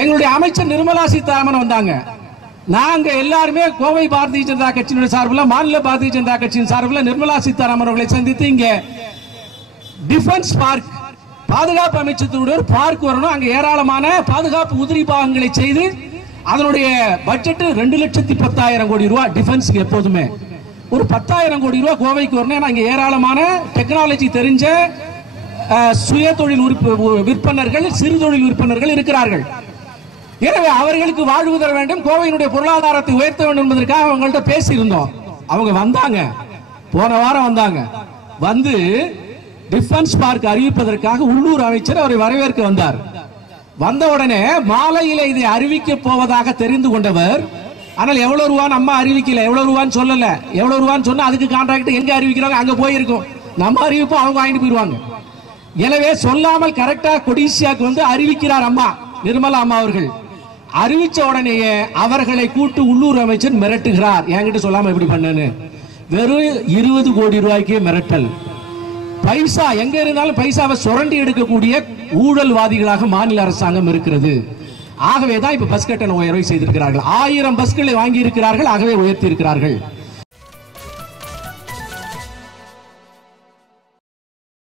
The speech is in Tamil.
எங்களுடைய அமைச்சர் நிர்மலா சீதாராமன் வந்தாங்க. நாங்க எல்லாருமே கோவை பாரதிய ஜனதா கட்சியினுடைய சார்பில், மாநில பாரதிய ஜனதா கட்சியின் சார்பில் நிர்மலா சீதாராமன் அவர்களை சந்தித்து இங்க டிஃபென்ஸ் பார்க், பாதுகாப்பு அமைச்சத்துடைய ஒரு பார்க் வரணும், அங்க ஏராளமான பாதுகாப்பு உதிரி பாகங்களை செய்து அதனுடைய பட்ஜெட் 2,10,000 கோடி ரூபாய். டிஃபென்ஸ் எப்போதுமே ஒரு 10,000 கோடி ரூபாய் கோவைக்கு வரணும். அங்க ஏராளமான டெக்னாலஜி தெரிஞ்ச சுய தொழில் விற்பனர்கள், சிறு தொழில் விற்பனர்கள் இருக்கிறார்கள். எனவே அவர்களுக்கு வாழ்வு தர வேண்டும், கோவையினுடைய பொருளாதாரத்தை உயர்த்த வேண்டும் என்பதற்காக அவங்கள்ட்ட பேசியிருந்தோம். அவங்க வந்தாங்க, போன வாரம் வந்தாங்க. வந்து டிஃபென்ஸ் பார்க் அறிவிப்பதற்காக உள்ளூர் அமைச்சர் அவரை வரவேற்க வந்தார். வந்த உடனே மாலையில இதை அறிவிக்க போவதாக தெரிந்து கொண்டவர், ஆனால் எவ்வளவு ரூபான்னு அம்மா அறிவிக்கல, எவ்வளவு ரூபான்னு சொல்லல. எவ்வளவு ரூபான்னு சொன்னா அதுக்கு கான்ட்ராக்ட் எங்க அறிவிக்கிறாங்க அங்க போயிருக்கும், நம்ம அறிவிப்போம், அவங்க வாங்கிட்டு போயிருவாங்க. எனவே சொல்லாமல் கரெக்டா கொடிசியாக்கு வந்து அறிவிக்கிறார் அம்மா நிர்மலா அம்மா அவர்கள். அறிவிச்ச உடனேயே அவர்களை கூட்டு உள்ளூர் அமைச்சர் மிரட்டுகிறார். என்கிட்ட சொல்லாம எப்படி பண்ணு, வெறும் 20 கோடி ரூபாய்க்கே மிரட்டல். பைசா எங்க இருந்தாலும் பைசாவை சுரண்டி எடுக்கக்கூடிய ஊழல்வாதிகளாக மாநில அரசாங்கம் இருக்கிறது. ஆகவேதான் இப்ப பஸ் கட்டண உயர்வை செய்திருக்கிறார்கள். 1000 பஸ்களை வாங்கி இருக்கிறார்கள், ஆகவே உயர்த்தி இருக்கிறார்கள்.